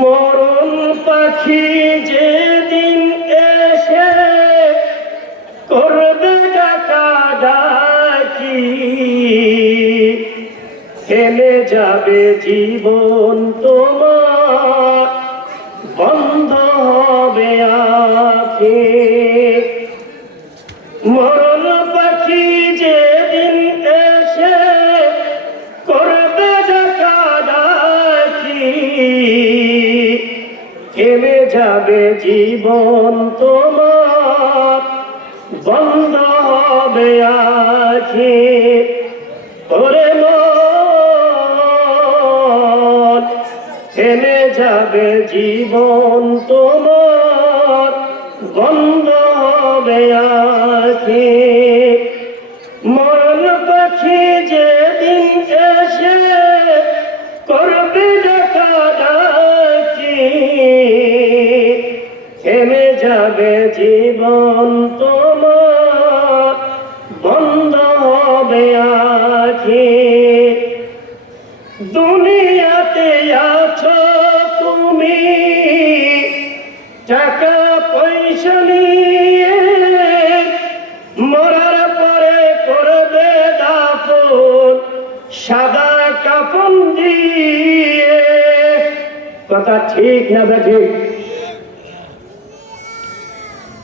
মরণ পাখি যেদিন এসে করবে ডাকা ডাকি খেলে যাবে জীবন তোমার বন্ধ হবে আখি। থেমে যাবে জীবন তোমার? বন্ধ হবে আখি ওরে থেমে যাবে জীবন তোমার? বন্ধ হবে আখি যাবে জীবন তোমার, বন্ধ হবে আখি। দুনিয়াতে আছো তুমি, টাকা পয়সা নিয়ে মরার পরে করবে দাফন, সাদা কাফন দিয়ে। কথা ঠিক না ঠিক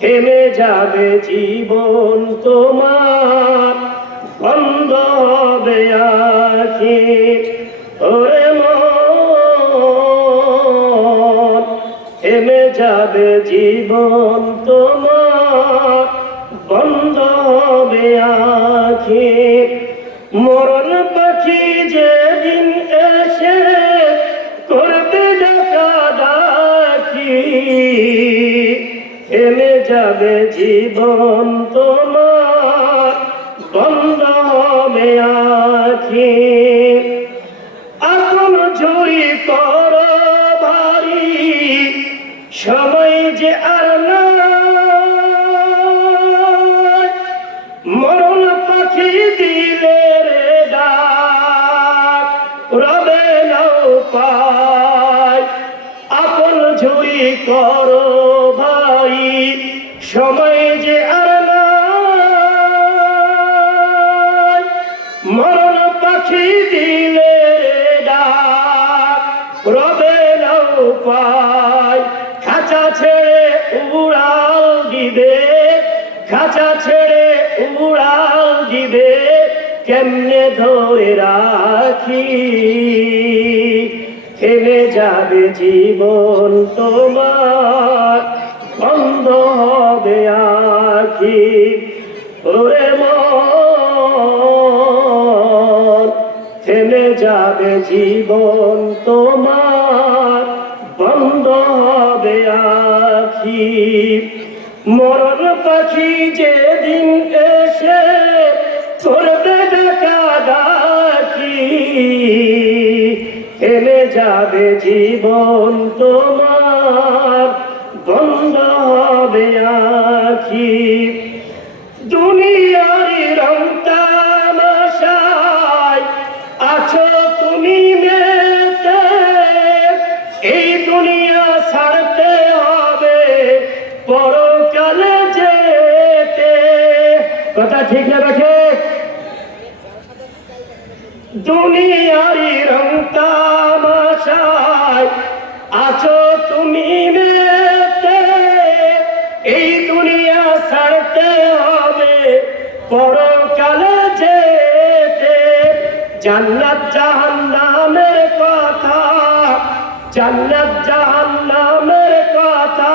থেমে যাবে জীবন তোমার বন্ধ হবে আখি। ওরে থেমে যাবে জীবন তোমার বন্ধ হবে আখি। মরণ পাখি যেদিন যাবে জীবন তোমার বন্ধ হবে আখি। আপন ঝুড়ি কর ভারী, সময় যে আর মরণ পাখি দিলে রে পায়। আপন ঝুড়ি কর ভাই সময় যে আর মরণ পাখি দিলে ডাক, রবে পায় খাঁচা ছেড়ে উড়াল দিবে, খাঁচা ছেড়ে উড়াল দিবে, কেমনে ধরে রাখি? থেমে যাবে জীবন তোমার। বন্ধ হবে আখি। ওরে থেমে যাবে জীবন তোমার। বন্ধ হবে আখি। মরণ পাখি যেদিন এসে করবে ডাকা ডাকি। থেমে যাবে জীবন তোমার। বন্ধ হবে আখি। দুনিয়ারি রং তামাশায় আছো তুমি এই দুনিয়া ছাড়তে হবে পরকালে যেতে। কথা ঠিক না বেঠে দুনিয়ারি রং আছো তুমি পরকালে যেতে জান্নাত জাহান্নামের কথা, জান্নাত জাহান্নামের কথা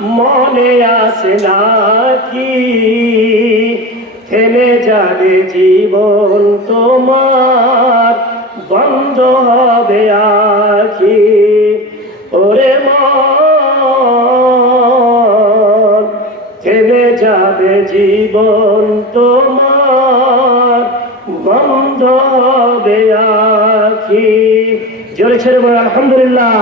মনে আসে নাকি? থেমে যাবে জীবন তোমার, বন্ধ হবে আখি জীবন তোমার বন্ধ বেয়াখি জোরে ছেড়ে বলো আলহামদুলিল্লাহ।